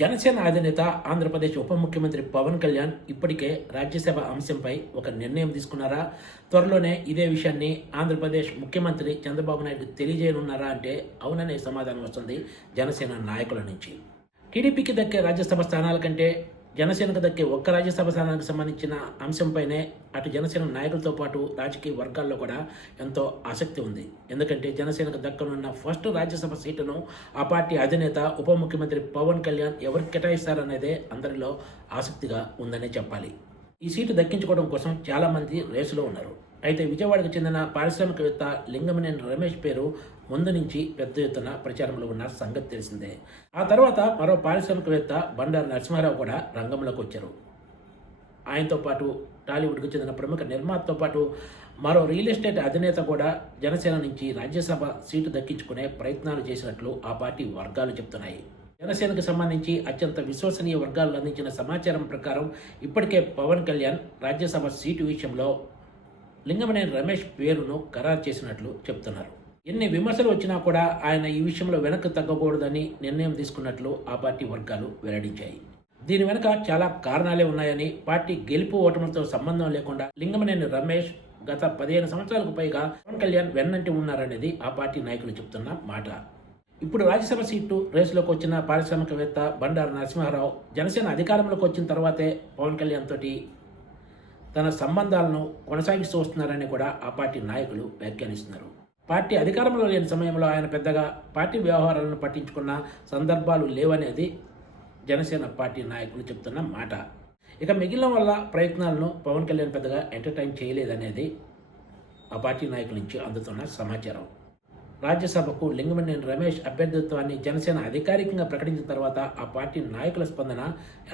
జనసేన అధినేత ఆంధ్రప్రదేశ్ ఉప ముఖ్యమంత్రి పవన్ కళ్యాణ్ ఇప్పటికే రాజ్యసభ అంశంపై ఒక నిర్ణయం తీసుకున్నారా? త్వరలోనే ఇదే విషయాన్ని ఆంధ్రప్రదేశ్ ముఖ్యమంత్రి చంద్రబాబు నాయుడు తెలియజేయనున్నారా అంటే అవుననే సమాధానం వస్తుంది జనసేన నాయకుల నుంచి. టీడీపీకి దక్కే రాజ్యసభ స్థానాల కంటే జనసేనకు దక్కే ఒక్క రాజ్యసభ స్థానానికి సంబంధించిన అంశంపైనే అటు జనసేన నాయకులతో పాటు రాజకీయ వర్గాల్లో కూడా ఎంతో ఆసక్తి ఉంది. ఎందుకంటే జనసేనకు దక్కనున్న ఫస్ట్ రాజ్యసభ సీటును ఆ పార్టీ అధినేత ఉప ముఖ్యమంత్రి పవన్ కళ్యాణ్ ఎవరికి కేటాయిస్తారనేదే అందరిలో ఆసక్తిగా ఉందనే చెప్పాలి. ఈ సీటు దక్కించుకోవడం కోసం చాలామంది రేసులో ఉన్నారు. అయితే విజయవాడకు చెందిన పారిశ్రామికవేత్త లింగమనేని రమేష్ పేరు ముందు నుంచి పెద్ద ఎత్తున ప్రచారంలో ఉన్న సంగతి తెలిసిందే. ఆ తర్వాత మరో పారిశ్రామికవేత్త బండారు నరసింహారావు కూడా రంగంలోకి వచ్చారు. ఆయనతో పాటు టాలీవుడ్కు చెందిన ప్రముఖ నిర్మాతతో పాటు మరో రియల్ ఎస్టేట్ అధినేత కూడా జనసేన నుంచి రాజ్యసభ సీటు దక్కించుకునే ప్రయత్నాలు చేసినట్లు ఆ పార్టీ వర్గాలు చెబుతున్నాయి. జనసేనకు సంబంధించి అత్యంత విశ్వసనీయ వర్గాలు అందించిన సమాచారం ప్రకారం ఇప్పటికే పవన్ కళ్యాణ్ రాజ్యసభ సీటు విషయంలో లింగమనేని రమేష్ పేరును ఖరారు చేసినట్లు చెబుతున్నారు. ఎన్ని విమర్శలు వచ్చినా కూడా ఆయన ఈ విషయంలో వెనక్కి తగ్గకూడదని నిర్ణయం తీసుకున్నట్లు ఆ పార్టీ వర్గాలు వెల్లడించాయి. దీని వెనుక చాలా కారణాలే ఉన్నాయని, పార్టీ గెలుపు ఓటములతో సంబంధం లేకుండా లింగమనేని రమేష్ గత 15 సంవత్సరాలకు పైగా పవన్ కళ్యాణ్ వెన్నంటి ఉన్నారనేది ఆ పార్టీ నాయకులు చెబుతున్న మాట. ఇప్పుడు రాజ్యసభ సీటు రేసులోకి వచ్చిన పారిశ్రామికవేత్త బండారు నరసింహారావు జనసేన అధికారంలోకి వచ్చిన తర్వాతే పవన్ కళ్యాణ్ తోటి తన సంబంధాలను కొనసాగిస్తూ వస్తున్నారని కూడా ఆ పార్టీ నాయకులు వ్యాఖ్యానిస్తున్నారు. పార్టీ అధికారంలో లేని సమయంలో ఆయన పెద్దగా పార్టీ వ్యవహారాలను పట్టించుకున్న సందర్భాలు లేవనేది జనసేన పార్టీ నాయకులు చెప్తున్న మాట. ఇక మిగిలిన వల్ల ప్రయత్నాలను పవన్ కళ్యాణ్ పెద్దగా ఎంటర్టైన్ చేయలేదనేది ఆ పార్టీ నాయకుల నుంచి అందుతున్న సమాచారం. రాజ్యసభకు లింగమనేని రమేష్ అభ్యర్థిత్వాన్ని జనసేన అధికారికంగా ప్రకటించిన తర్వాత ఆ పార్టీ నాయకుల స్పందన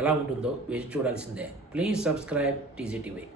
ఎలా ఉంటుందో వేచి చూడాల్సిందే. Please subscribe TGTV.